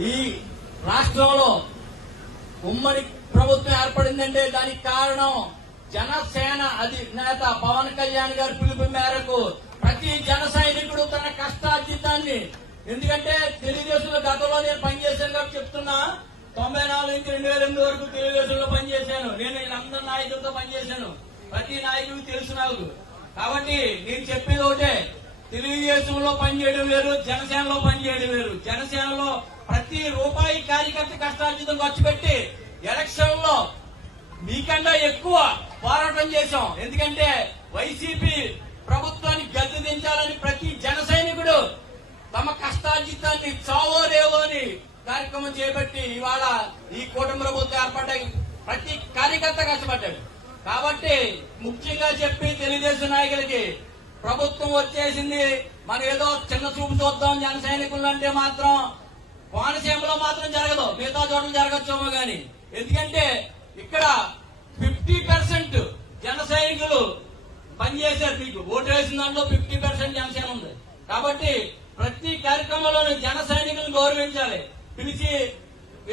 ఈ రాష్ట్రంలో ఉమ్మడి ప్రభుత్వం ఏర్పడిందంటే దానికి కారణం జనసేన అధినేత పవన్ కళ్యాణ్ గారి పిలుపు మేరకు ప్రతి జన సైనికుడు తన కష్టార్జితాన్ని ఎందుకంటే తెలుగుదేశంలో గతంలో నేను పనిచేశాను కాబట్టి చెప్తున్నా. తొంభై నాలుగు నుంచి రెండు వేల ఎనిమిది వరకు తెలుగుదేశంలో పనిచేశాను. నేను వీళ్ళందరి నాయకులతో పనిచేశాను. ప్రతి నాయకుడికి తెలుసు నాకు. కాబట్టి నేను చెప్పేది ఒకటే తెలుగుదేశంలో పనిచేయడం వేరు జనసేనలో పనిచేయడం వేరు. జనసేనలో ప్రతి రూపాయి కార్యకర్త కష్టార్జితం ఖర్చు పెట్టి ఎలక్షన్లో మీకన్నా ఎక్కువ పోరాటం చేశాం. ఎందుకంటే వైసీపీ ప్రభుత్వాన్ని గద్దె దించాలని ప్రతి జన సైనికుడు తమ కష్టార్జితాన్ని చావో లేవో అని కార్యక్రమం చేపట్టి ఇవాళ ఈ కూటమి ప్రభుత్వం ఏర్పడ్డాయి ప్రతి కార్యకర్త కష్టపడ్డాడు. కాబట్టి ముఖ్యంగా చెప్పి తెలుగుదేశం నాయకులకి ప్రభుత్వం వచ్చేసింది. మనం ఏదో చిన్న చూపు చూద్దాం. జన సైనికులు అంటే మాత్రం కోనసీమలో మాత్రం జరగదు. మిగతా చోట్ల జరగచ్చేమో గాని. ఎందుకంటే ఇక్కడ ఫిఫ్టీ పర్సెంట్ జన సైనికులు పనిచేశారు మీకు. ఓటు వేసిన దాంట్లో ఫిఫ్టీ పర్సెంట్ జనసేన ఉంది. కాబట్టి ప్రతి కార్యక్రమంలోనూ జన సైనికులను గౌరవించాలి. పిలిచి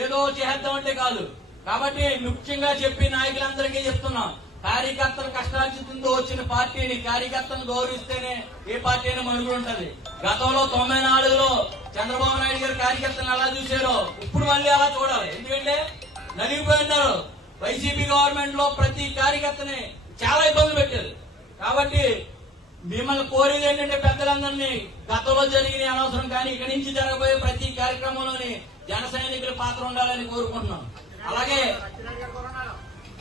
ఏదో చేద్దామంటే కాదు. కాబట్టి ముఖ్యంగా చెప్పి నాయకులందరికీ చెప్తున్నాం. కార్యకర్తలు కష్టార్జితంతో వచ్చిన పార్టీని కార్యకర్తలను గౌరవిస్తేనే ఏ పార్టీ అయినా మనుగుడు ఉంటది. గతంలో తొంభై నాలుగులో చంద్రబాబు నాయుడు గారు కార్యకర్తలను ఎలా చూశారో ఇప్పుడు మళ్ళీ అలా చూడాలి. ఎందుకంటే నలిగిపోయి ఉన్నారు వైసీపీ గవర్నమెంట్లో ప్రతి కార్యకర్తని చాలా ఇబ్బందులు పెట్టారు కాబట్టి మిమ్మల్ని కోరేది ఏంటంటే పెద్దలందరినీ గతంలో జరిగిన అనవసరం కానీ ఇక్కడి నుంచి జరగబోయే ప్రతి కార్యక్రమంలోని జన సైనికుల పాత్ర ఉండాలని కోరుకుంటున్నాం. అలాగే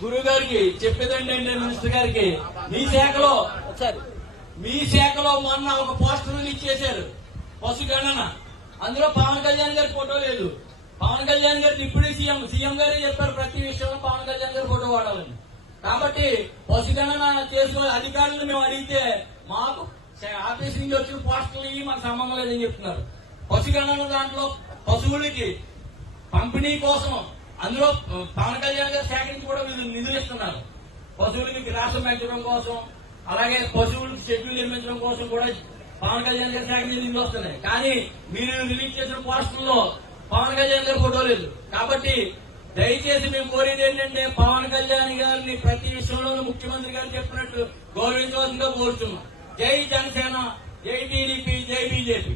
గురువు గారికి చెప్పేది ఏంటంటే మినిస్టర్ గారికి మీ శాఖలో మీ శాఖలో మొన్న ఒక పోస్టర్ రిలీజ్ చేశారు పశు గణన అందులో పవన్ కళ్యాణ్ గారి ఫోటో లేదు. పవన్ కళ్యాణ్ గారు డిప్యూటీ సీఎం. సీఎం గారే చెప్పారు ప్రతి విషయంలో పవన్ కళ్యాణ్ గారి ఫోటో వాడాలని. కాబట్టి పశు గణన చేసుకునే అధికారులను మేము అడిగితే మాకు ఆఫీస్ నుంచి వచ్చిన పోస్టర్లు మాకు సంబంధం లేదని చెప్తున్నారు. పశు గణన దాంట్లో పశువులకి పంపిణీ కోసం అందులో పవన్ కళ్యాణ్ గారు సేకరించి కూడా వీళ్ళు నిధులు ఇస్తున్నారు. పశువులకి రాష్ట్రం పెంచడం కోసం అలాగే పశువులకు షెడ్యూల్ నిర్మించడం కోసం కూడా పవన్ కళ్యాణ్ గారు సేకరించి నిధులు వస్తున్నాయి. కానీ మీరు రిలీజ్ చేసిన పోస్టర్లో పవన్ కళ్యాణ్ గారు ఫోటో లేదు. కాబట్టి దయచేసి మేము కోరేది ఏంటంటే పవన్ కళ్యాణ్ గారిని ప్రతి విషయంలోనూ ముఖ్యమంత్రి గారు చెప్పినట్టు గౌరవించవలసిందిగా కోరుతున్నాం జై జనసేన జై టీడీపీ జై బీజేపీ.